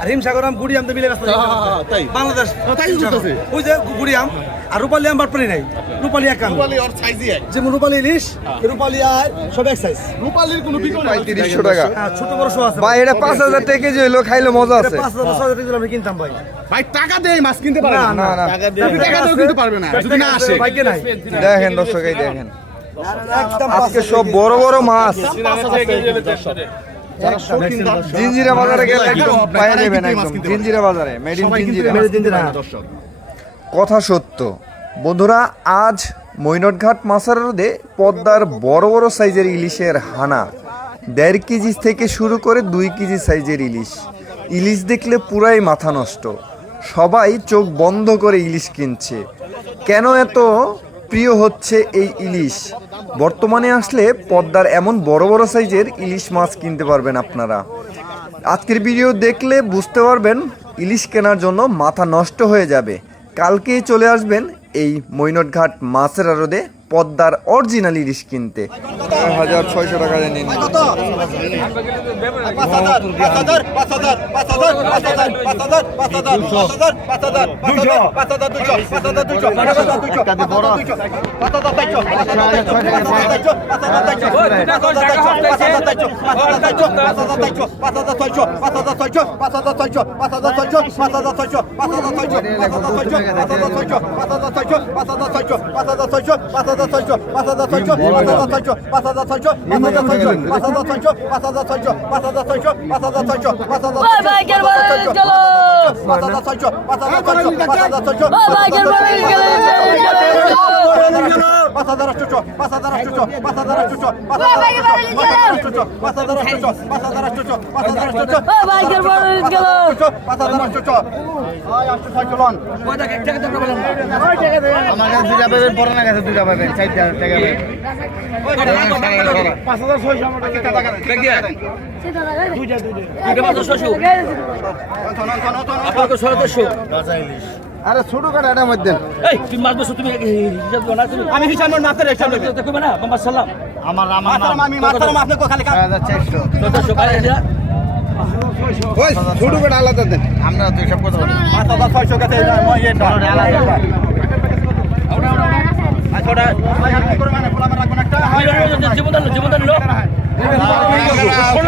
আর তো মিলে ব্যস্ত তাই। বাংলাদেশ তাই বলতেছে। ওই যে গুড়ি আম আর রূপালি আম নাই। রূপালি এক আম। রূপালি ওর সাইজই এক। যেমন রূপালি ইলিশ রূপালি আর সব এক সাইজ রূপালির কোনো বিকল্প নেই। পঁয়ত্রিশশো টাকা। ছোট বড় শো আছে। ভাই এটা টাকা কেজি খাইলে মজা আছে। আমি কিনতাম ভাই। ভাই টাকা দিয়ে এই মাছ কিনতে পারবে না না। না টাকা দিয়েও কিনতে পারবে না। যদি না আসে। ভাগ্যে নাই। দেখেন দর্শক এই দেখেন। আজকে সব বড় বড় মাছ। জিঞ্জিরা বাজারে গেলে একদম পায়ে নেবেন জিঞ্জিরা বাজারে। মেড ইন জিঞ্জিরা কথা সত্য। বন্ধুরা আজ মৈনটঘাট মাছের রোদে পদ্মার বড় বড় সাইজের ইলিশের হানা। দেড় কেজি থেকে শুরু করে দুই কেজি সাইজের ইলিশ। ইলিশ দেখলে পুরাই মাথা নষ্ট। সবাই চোখ বন্ধ করে ইলিশ কিনছে। কেন এত প্রিয় হচ্ছে এই ইলিশ। বর্তমানে আসলে পদ্মার এমন বড় বড় সাইজের ইলিশ মাছ কিনতে পারবেন আপনারা। আজকের ভিডিও দেখলে বুঝতে পারবেন ইলিশ কেনার জন্য মাথা নষ্ট হয়ে যাবে। কালকেই চলে আসবেন এই মৈনটঘাট মাছের আড়দে পদ্মার অরিজিনাল ইলিশ কিনতে হাজার ছয়শো টাকা নিন পাঁচ হাজার masada taşıyor, masada taşıyor, masada taşıyor, masada taşıyor, masada taşıyor, masada taşıyor, masada taşıyor, masada taşıyor, masada taşıyor, masada taşıyor. Baba gel bana gel. Masada taşıyor, masada taşıyor, masada taşıyor. Baba gel bana gel. পাঁচ হাজার পাঁচ হাজার পাঁচ হাজার পাঁচ হাজার পাঁচ হাজার পাঁচ হাজার পাঁচ হাজার পাঁচ হাজার পাঁচ হাজার দুশো পাঁচ হাজার আরে ছোট কাটা এটা মধ্যে। এই তুমি মাছ বসো তুমি হিসাব দাও না আমি হিসাব নন মাত্র হিসাব নেবে তো কইবা না বাবা সালাম আমার আমার মাথার মামি মাথার মামি আপনি খালি কা 400 400 ওই ছোট কাটা আলাদা দেন। আমরা তো সব কথা বলি। মাথা 600 কাছে না মই এটা আলাদা ওটা ওটা আচ্ছা ওটা ভাই আর কি করবে রাখবেন একটা? জীবন জীবন লোক। হ্যাঁ, হ্যাঁ, হ্যাঁ।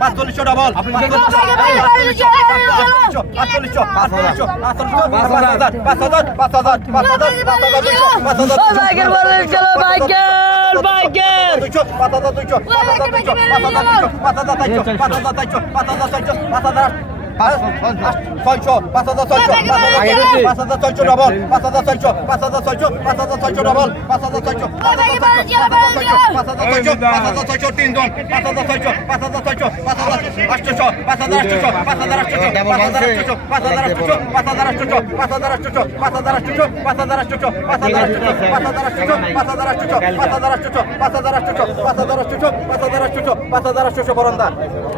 পাঁচচল্লিশশো ডবল পাঁচচল্লিশশো পাঁচচল্লিশশো পাঁচ হাজার পাঁচ হাজার পাঁচ হাজার পাঁচ হাজার পাঁচ হাজার পাঁচ হাজার পাঁচ হাজার পাতা ছয়শো পাঁচ হাজার ছয়শো পাঁচ হাজার ছয়শো পাঁচ হাজার ছয়শো পাঁচ হাজার ছয়শো পাঁচ হাজার ছয়শো পাঁচ হাজার ছয়শো পাঁচ হাজার ছয়শো পাঁচ হাজার ছয়শো পাঁচ হাজার ছয়শো পাঁচ হাজার ছয়শো পাঁচ হাজার ছয়শো পাঁচ হাজার ছয়শো পাঁচ হাজার ছয়শো পাঁচ হাজার ছয়শো পাঁচ হাজার ছয়শো পাঁচ হাজার ছয়শো পাঁচ হাজার ছয়শো পাঁচ হাজার গেল পাঁচ হাজার ছয়শো পাঁচ হাজার ছয়শো পাঁচ হাজার ওই বাইকের বাড়ি গেল পাঁচ হাজার আটশো পাঁচ হাজার আটশো পাঁচ হাজার আটশো পাঁচ হাজার আটশো পাঁচ হাজার আটশো পাঁচ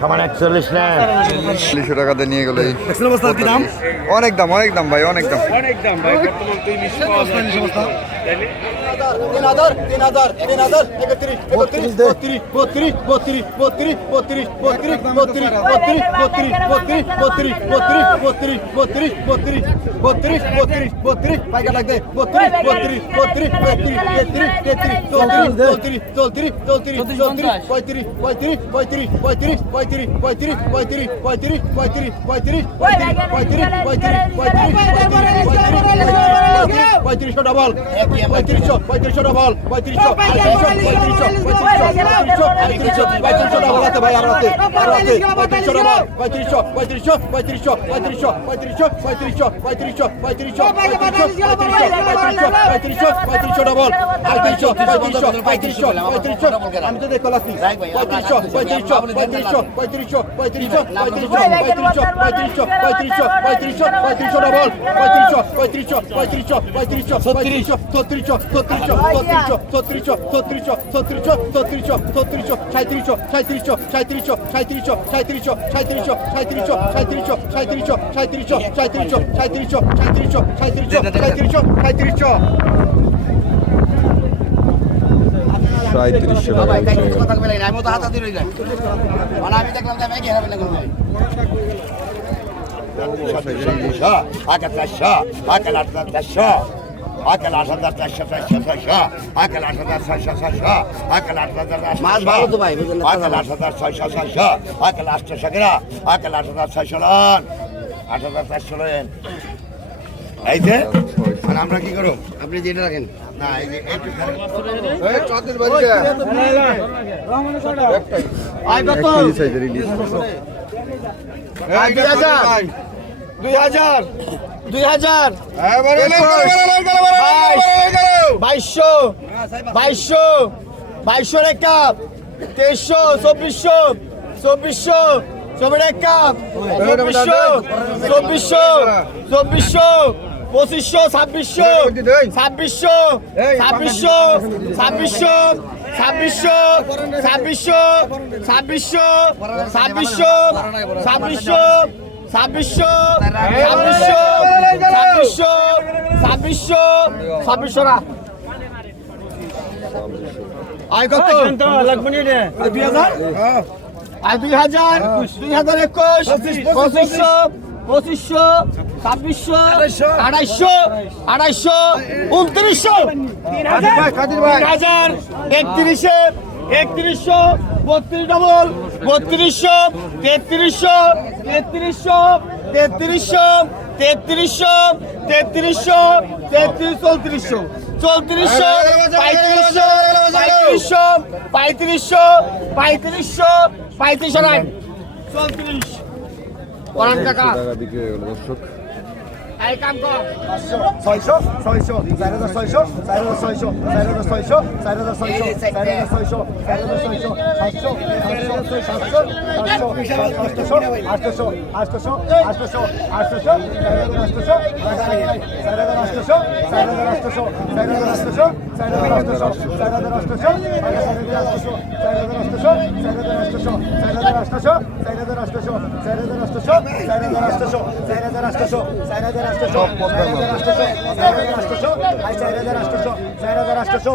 সমান একচল্লিশ না চল্লিশশো টাকাতে নিয়ে গেলো এই দেখছেন অবস্থা কি দাম? অনেক দাম অনেক দাম ভাই অনেক দাম। তিন হাজার তিন হাজার তিন হাজার একত্রিশ একত্রিশ বত্রিশ বত্রিশ বত্রিশ বত্রিশ বত্রিশ বত্রিশ বত্রিশ বত্রিশ বত্রিশ বত্রিশ বত্রিশ বত্রিশ বত্রিশ বত্রিশ বত্রিশ বত্রিশ বত্রিশ পাইকা লাগবে বত্রিশ বত্রিশ বত্রিশ তেত্রিশ তেত্রিশ তেত্রিশ চৌত্রিশ চৌত্রিশ চৌত্রিশ চৌত্রিশ পঁয়ত্রিশ পঁয়ত্রিশ পঁয়ত্রিশ পঁয়ত্রিশ পঁয়ত্রিশ পঁয়ত্রিশ পঁয়ত্রিশ পঁয়ত্রিশ পঁয়ত্রিশ পঁয়ত্রিশ পঁয়ত্রিশ পঁয়ত্রিশ পঁয়ত্রিশ পঁয়ত্রিশ পঁয়ত্রিশশো ডবল পঁয়ত্রিশশো পঁয়ত্রিশশো টাকা বল পঁয়ত্রিশশো পঁয়ত্রিশশো পঁয়ত্রিশশো টাকা বলাতে ভাই আমার হাতে আমার হাতে পঁয়ত্রিশশো টাকা বল পঁয়ত্রিশশো পঁয়ত্রিশশো পঁয়ত্রিশশো পঁয়ত্রিশশো পঁয়ত্রিশশো পঁয়ত্রিশশো পঁয়ত্রিশশো পঁয়ত্রিশশো পঁয়ত্রিশশো পঁয়ত্রিশশো পঁয়ত্রিশশো পঁয়ত্রিশশো টাকা বল পঁয়ত্রিশশো পঁয়ত্রিশশো পঁয়ত্রিশশো পঁয়ত্রিশশো আমি তো দেখো লাস্তি পঁয়ত্রিশশো পঁয়ত্রিশশো পঁয়ত্রিশশো পঁয়ত্রিশশো পঁয়ত্রিশশো পঁয়ত্রিশশো পঁয়ত্রিশশো পঁয়ত্রিশশো পঁয়ত্রিশশো পঁয়ত্রিশশো টাকা বল পঁয়ত্রিশশো পঁয়ত্রিশশো পঁয়ত্রিশশো পঁয়ত্রিশশো পঁয়ত্রিশশো ছত্রিশশো ছত্রিশশো ছত্রিশশো ছত্রিশশো ছত্রিশশো ছত্রিশশো ছত্রিশশো সাঁত্রিশশো সাঁত্রিশশো সাঁত্রিশশো সাঁত্রিশশো সাঁত্রিশশো সাঁত্রিশশো সাঁত্রিশশো সাঁত্রিশশো সাঁত্রিশশো সাঁত্রিশশো সাঁত্রিশশো সাঁত্রিশশো সাঁত্রিশশো সাঁত্রিশশো সাঁত্রিশশো সাঁত্রিশশো সাঁত্রিশশো আমি তো হাত হাতে রইলাম মানে আমি দেখলাম যে আমি ঘেরা পেলাম আকাশ আকাশ আকাশ আকাল আট হাজার চারশো চারশো ছয়শো আকাল আট হাজার ছয়শো ছয়শো মাছ ভালো তো ভাই বুঝলেন আট হাজার ছয়শো ছয়শো আকাল আটশো গ্রা আকাল আট হাজার ছয়শো লন আট এই যে মানে আমরা কি করব আপনি যেটা রাখেন। না এই যে এই চতুর বাচ্চা আই কত 2000 2000 দুই হাজার। বাইশশো। বাইশশো। বাইশশো রেখা তেইশশো চব্বিশশো। চব্বিশশো। চব্বিশ রেখা চব্বিশশো। চব্বিশশো। চব্বিশশো। পঁচিশশো ছাব্বিশশো। ছাব্বিশশো। ছাব্বিশশো। ছাব্বিশশো। ছাব্বিশশো। ছাব্বিশশো। ছাব্বিশশো। ছাব্বিশশো। ছাব্বিশশো। ছাব্বিশশো ছাব্বিশশো ছাব্বিশশো ছাব্বিশশো ছাব্বিশশো না আয় কত? দুই হাজার? আয় দুই হাজার দুই হাজার একুশ পঁচিশশো পঁচিশশো ছাব্বিশশো আড়াইশো। আড়াইশো উনত্রিশশো। তিন হাজার। একত্রিশে একত্রিশশো বত্রিশ ডবল বত্রিশশো, তেত্রিশশো তেত্রিশশো তেত্রিশশো তেত্রিশশো তেত্রিশশো, তেত্রিশ, চৌত্রিশশো। চৌত্রিশশো, পঁয়ত্রিশশো পঁয়ত্রিশশো পঁয়ত্রিশশো পঁয়ত্রিশশো পঁয়ত্রিশশো নয়। চৌত্রিশ। টাকা। বিক্রি হয়ে গেল, দর্শক। ছয়শো ছয়শো চার হাজার ছয়শো চার হাজার ছয়শো চার হাজার ছয়শো চার হাজার ছয়শো চার হাজার ছয়শো চার হাজার ছয়শো সাতশো সাতশো সাতশো সাতশো আটশোশো আটশোশো আটশোশো আটশোশো আটশোশো চার হাজার আটশোশো চার হাজার আটশোশো চার হাজার আটশোশো চার হাজার আটশোশো চার হাজার আটশোশো চার হাজার আটশোশো চার হাজার আটশোশো চার হাজার আটশোশো চার হাজার আটশোশো চার হাজার আটশোশো হাজার আটশো চার হাজার আটশো চার হাজার আটশো চার হাজার আটশো চার হাজার আটশো চার হাজার আটশো চার হাজার আটশো চার হাজার আটশো চার হাজার আটশো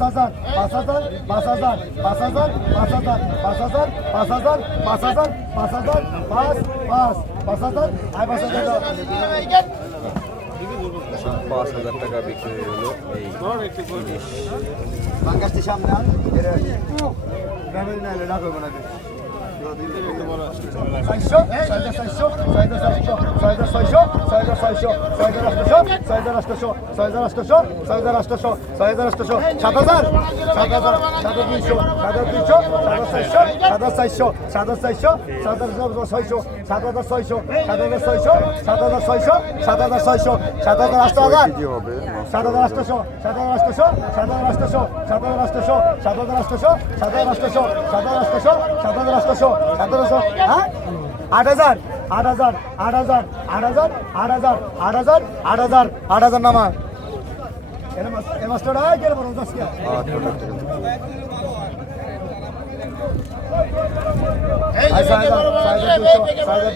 হাজার পাঁচ হাজার পাঁচ হাজার পাঁচ হাজার পাঁচ পাঁচ পাঁচ হাজার আয় পাঁচ হাজার পাঁচ হাজার টাকা বিক্রি হলো এই ইলিশ বাঙ্গাসটি সামনে আন গ্রামের নাইলে না করব না ছয়শো ছয়শো ছয়শো ছয়শো ছয়শো ছয়শো ছয়শো ছয়শো ছয়শো আষ্টশো ছয়শো আষ্টশো ছয়শো আষ্টশো ছয়শো আষ্টশো সাত হাজার সাত হাজার সাত দুইশো সাত দুইশো সাত ছয়শো সাত ছয়শো সাত ছয়শো হাজার ছয়শো সাত হাজার ছয়শো সাত হাজার ছয়শো সাত হাজার ছয়শো সাত হাজার হাজার সাত হাজার আষ্টশো সাত হাজার আষ্টশো সাত হাজার সাত হাজার আষ্টশো সাত হাজার আষ্টশো সাত হাজার আষ্টশো সাত হাজার আষ্টশো সাত হাজার হাজার হ্যাঁ আট হাজার আট হাজার আট হাজার আট হাজার আট হাজার আট হাজার আট হাজার আট হাজার নামা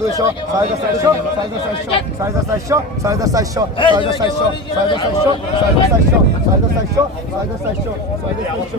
দুইশো ছয় চারশো ছয় চারশো ছয় চারশো ছয় চারশো ছয় চারশো ছয় চারশো ছয় চারশো ছয় চারশো ছয় চারশো ছয় চারশো ছয় চারশো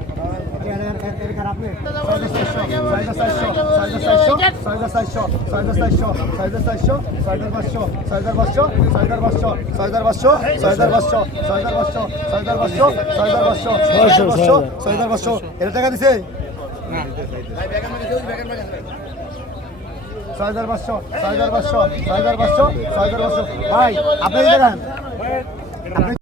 এটা টাকা দিছে ছয় পাঁচশো ছয় পাঁচশো ছয় পাঁচশো ছয় পাঁচশো ভাই আপনি দেখান